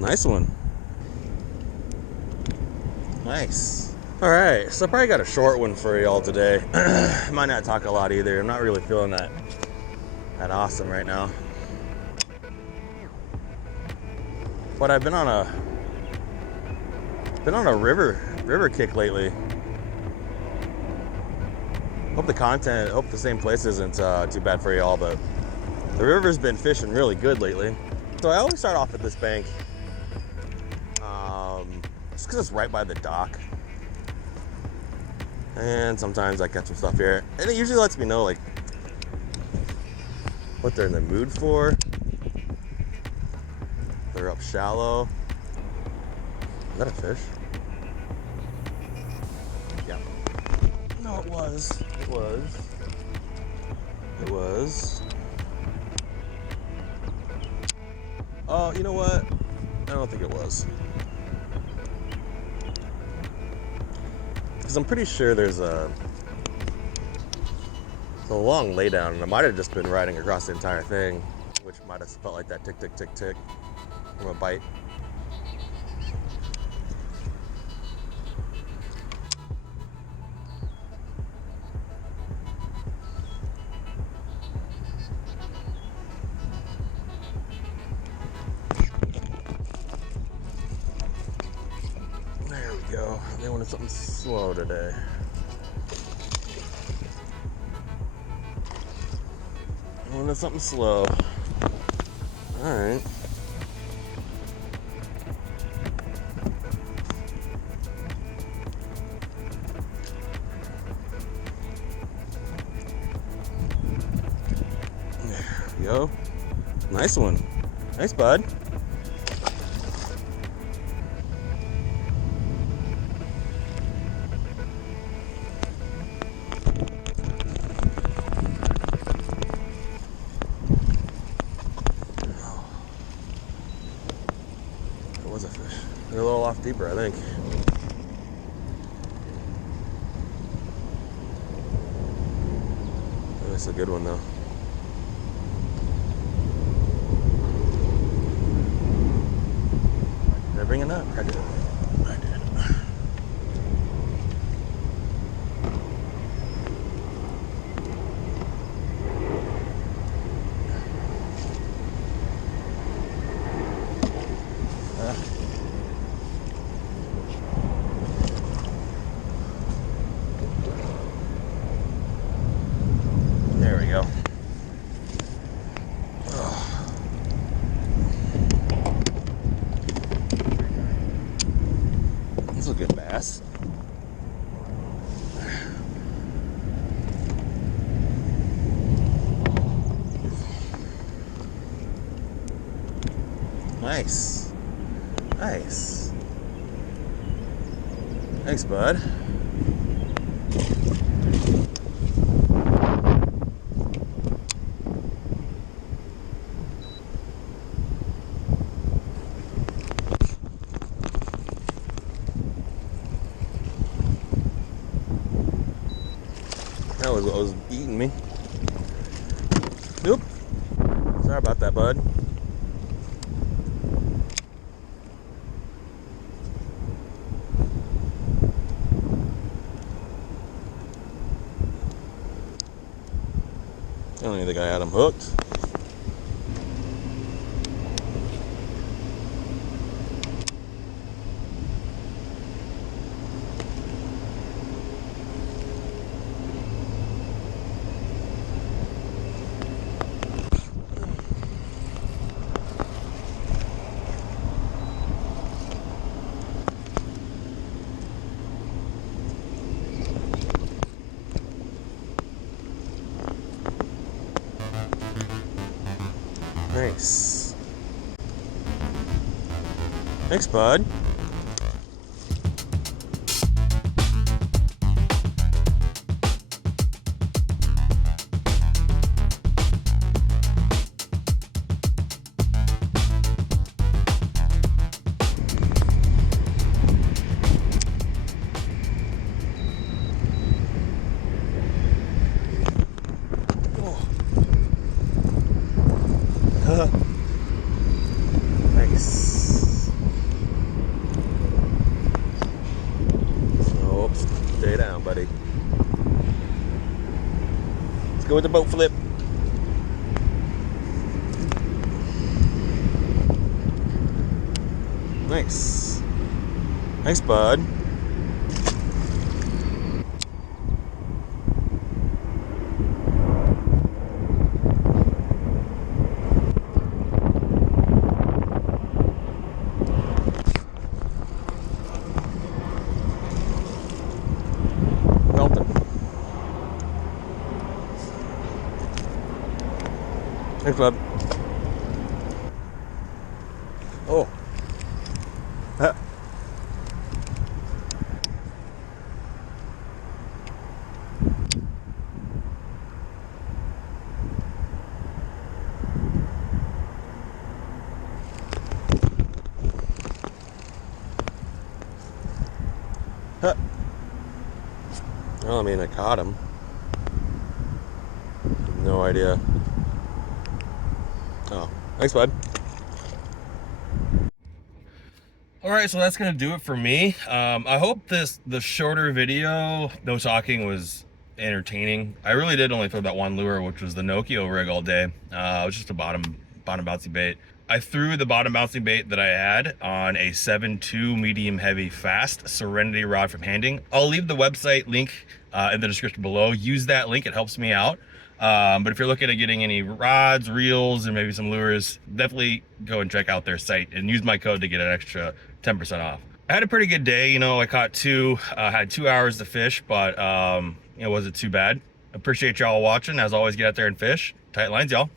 Nice one. Nice. Alright, so I probably got a short one for y'all today. Might not talk a lot either. I'm not really feeling that awesome right now. But I've been on a river kick lately. Hope the same place isn't too bad for y'all, but the river's been fishing really good lately. So I always start off at this bank, just because it's right by the dock. And sometimes I catch some stuff here, and it usually lets me know like what they're in the mood for. They're up shallow. Is that a fish? Yeah. No, it was. Oh, you know what? I don't think it was. Because I'm pretty sure there's a long laydown, and I might have just been riding across the entire thing, which might have felt like that tick, tick, tick, tick from a bite. There we go. They wanted something slow today. Something slow. Alright. There we go. Nice one. Nice, bud. Was a fish. They're a little off deeper, I think. That's a good one, though. Did I bring it up? I did. There we go. This is a good bass. Nice. Nice. Thanks, bud. That was what was eating me. Oop. Sorry about that, bud. I don't even think I had him hooked. Nice. Thanks, bud. Nice. go with the boat flip. Nice. Nice, bud. Melting. Thanks, bud. Oh. Huh. Huh. Well, I mean, I caught him. No idea. Oh, thanks, bud. All right, so that's gonna do it for me. I hope the shorter video, no talking, was entertaining. I really did only throw that one lure, which was the Nokia rig all day. It was just a bottom bouncy bait. I threw the bottom bouncy bait that I had on a 7.2 medium heavy fast Serenity rod from Handing. I'll leave the website link in the description below. Use that link, it helps me out. But if you're looking at getting any rods, reels, and maybe some lures, definitely go and check out their site and use my code to get an extra 10% off. I had a pretty good day. You know, I caught had 2 hours to fish, but it wasn't too bad. Appreciate y'all watching. As always, get out there and fish. Tight lines, y'all.